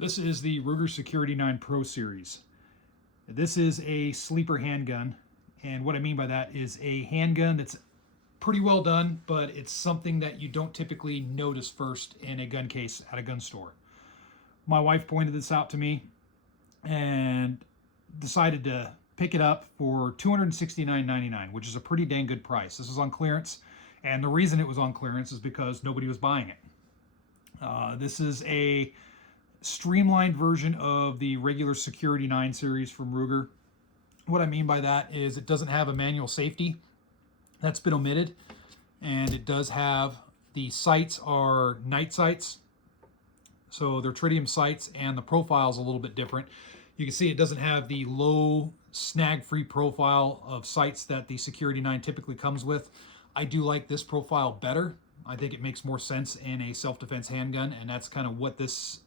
This is the Ruger Security 9 Pro Series. This is a sleeper handgun, and what I mean by that is a handgun that's pretty well done, but it's something that you don't typically notice first in a gun case at a gun store. My wife pointed this out to me and decided to pick it up for $269.99, which is a pretty dang good price. This was on clearance, and the reason it was on clearance is because nobody was buying it. This is a streamlined version of the regular Security 9 series from Ruger. What I mean by that is it doesn't have a manual safety. That's been omitted. And it does have, the sights are night sights. So they're tritium sights, and the profile's a little bit different. You can see it doesn't have the low snag-free profile of sights that the Security 9 typically comes with. I do like this profile better. I think it makes more sense in a self-defense handgun, and that's kind of what this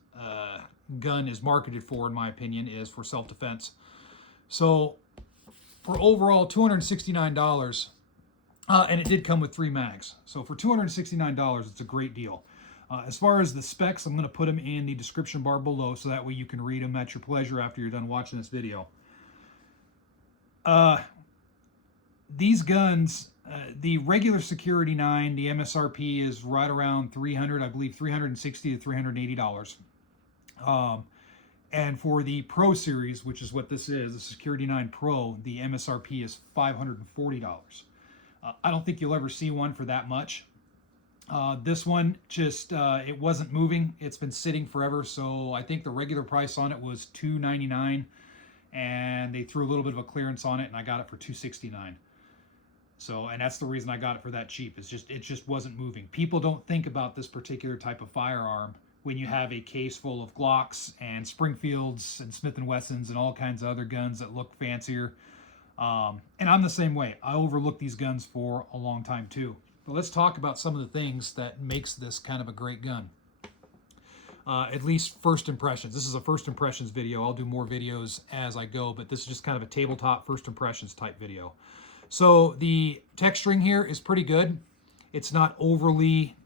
gun is marketed for, in my opinion, is for self-defense. So for overall $269, and it did come with 3 mags. So for $269, it's a great deal. As far as the specs, I'm going to put them in the description bar below, so that way you can read them at your pleasure after you're done watching this video. These guns, the regular Security 9, the MSRP is right around $300, I believe $360 to $380. And for the Pro Series, which is what this is, the Security 9 Pro, the MSRP is $540. I don't think you'll ever see one for that much. This one just, it wasn't moving. It's been sitting forever, so I think the regular price on it was $299, and they threw a little bit of a clearance on it, and I got it for $269. So, and that's the reason I got it for that cheap. It just wasn't moving. People don't think about this particular type of firearm when you have a case full of Glocks and Springfields and Smith & Wessons and all kinds of other guns that look fancier. And I'm the same way. I overlooked these guns for a long time too. But let's talk about some of the things that makes this kind of a great gun. At least first impressions. This is a first impressions video. I'll do more videos as I go, but this is just kind of a tabletop first impressions type video. So the texturing here is pretty good. It's not overly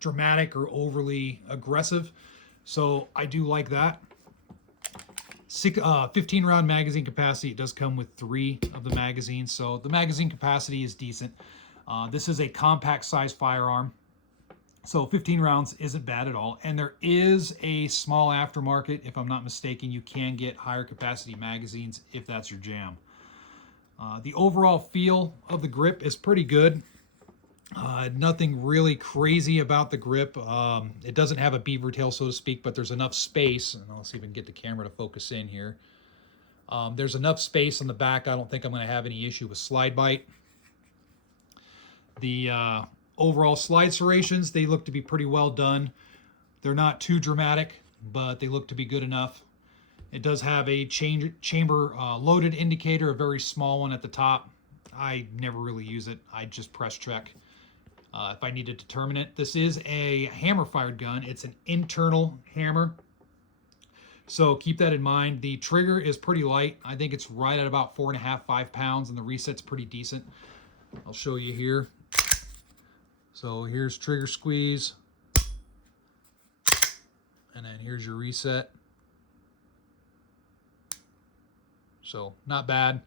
dramatic or overly aggressive, so I do like that. 15 round magazine capacity. It does come with 3 of the magazines, so the magazine capacity is decent. This is a compact size firearm, so 15 rounds isn't bad at all. And there is a small aftermarket. If I'm not mistaken, you can get higher capacity magazines if that's your jam. The overall feel of the grip is pretty good. Nothing really crazy about the grip. It doesn't have a beaver tail, so to speak, but there's enough space, and I'll see if I can get the camera to focus in here. There's enough space on the back. I don't think I'm going to have any issue with slide bite. The overall slide serrations, they look to be pretty well done. They're not too dramatic, but they look to be good enough. It does have a chamber loaded indicator, a very small one at the top. I never really use it. I just press check if I need to determine it. This is a hammer-fired gun. It's an internal hammer, so keep that in mind. The trigger is pretty light. I think it's right at about 4.5, 5 pounds, and the reset's pretty decent. I'll show you here. So here's trigger squeeze, and then here's your reset. So not bad.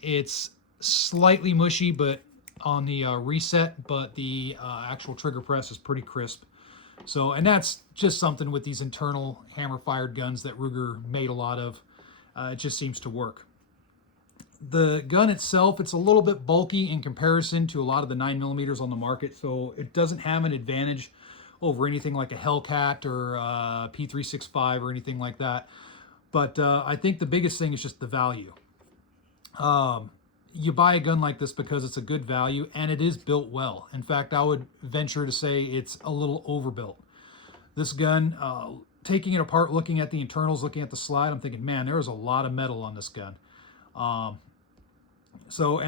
It's slightly mushy, but on the reset, but the actual trigger press is pretty crisp. So, and that's just something with these internal hammer-fired guns that Ruger made a lot of. It just seems to work. The gun itself, it's a little bit bulky in comparison to a lot of the 9mm on the market, so it doesn't have an advantage over anything like a Hellcat or a P365 or anything like that. But I think the biggest thing is just the value. You buy a gun like this because it's a good value, and it is built well. In fact, I would venture to say it's a little overbuilt. This gun, taking it apart, looking at the internals, looking at the slide, I'm thinking, man, there is a lot of metal on this gun. And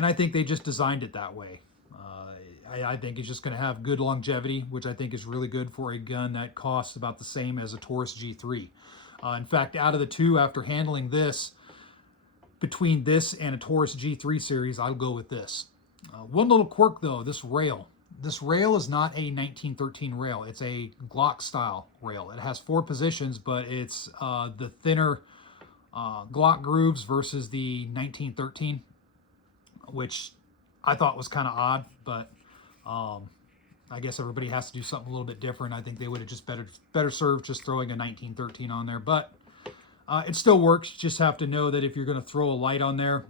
I think they just designed it that way. I think it's just going to have good longevity, which I think is really good for a gun that costs about the same as a Taurus G3. In fact, out of the two, after handling this, between this and a Taurus G3 series, I'll go with this. One little quirk though, this rail. This rail is not a 1913 rail. It's a Glock style rail. It has 4 positions, but it's the thinner Glock grooves versus the 1913, which I thought was kind of odd, but I guess everybody has to do something a little bit different. I think they would have just better served just throwing a 1913 on there, but it still works. You just have to know that if you're going to throw a light on there,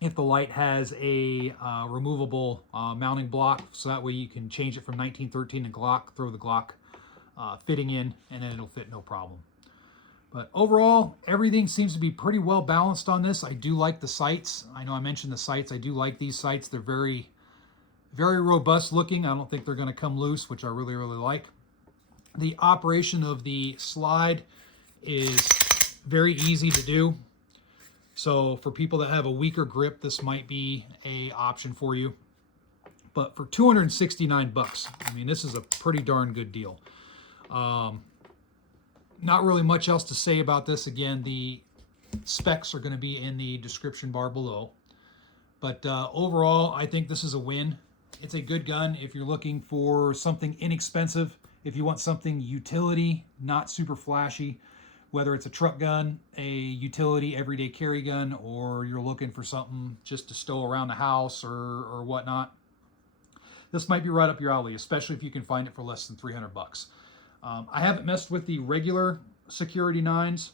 if the light has a removable mounting block, so that way you can change it from 1913 to Glock, throw the Glock fitting in, and then it'll fit no problem. But overall, everything seems to be pretty well balanced on this. I do like the sights. I know I mentioned the sights. I do like these sights. They're very, very robust looking. I don't think they're going to come loose, which I really, really like. The operation of the slide is very easy to do. So for people that have a weaker grip, this might be an option for you. But for 269 bucks, I mean, this is a pretty darn good deal. Not really much else to say about this. Again, the specs are going to be in the description bar below. But overall, I think this is a win. It's a good gun if you're looking for something inexpensive. If you want something utility, not super flashy, whether it's a truck gun, a utility everyday carry gun, or you're looking for something just to stow around the house or whatnot, this might be right up your alley, especially if you can find it for less than 300 bucks. I haven't messed with the regular Security 9s.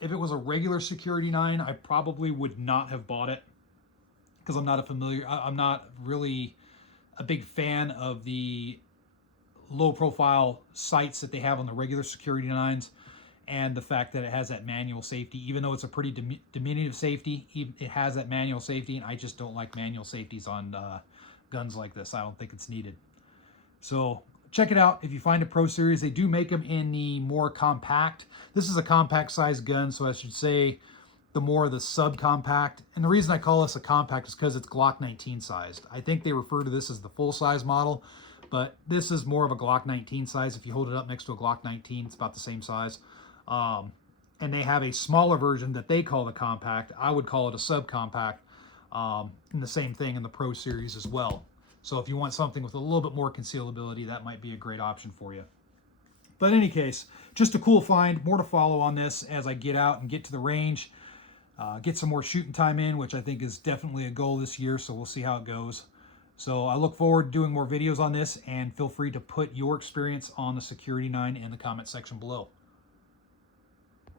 If it was a regular Security 9, I probably would not have bought it because I'm not really a big fan of the low profile sights that they have on the regular Security 9s, and the fact that it has that manual safety. Even though it's a pretty diminutive safety, it has that manual safety, and I just don't like manual safeties on guns like this. I don't think it's needed. So check it out if you find a Pro Series. They do make them in the more compact. This is a compact size gun, so I should say the more the subcompact. And the reason I call this a compact is because it's Glock 19 sized. I think they refer to this as the full size model, but this is more of a Glock 19 size. If you hold it up next to a Glock 19, it's about the same size. And they have a smaller version that they call the compact. I would call it a subcompact, and the same thing in the Pro Series as well. So if you want something with a little bit more concealability, that might be a great option for you. But in any case, just a cool find. More to follow on this as I get out and get to the range, get some more shooting time in, which I think is definitely a goal this year, so we'll see how it goes. So I look forward to doing more videos on this, and feel free to put your experience on the Security 9 in the comment section below.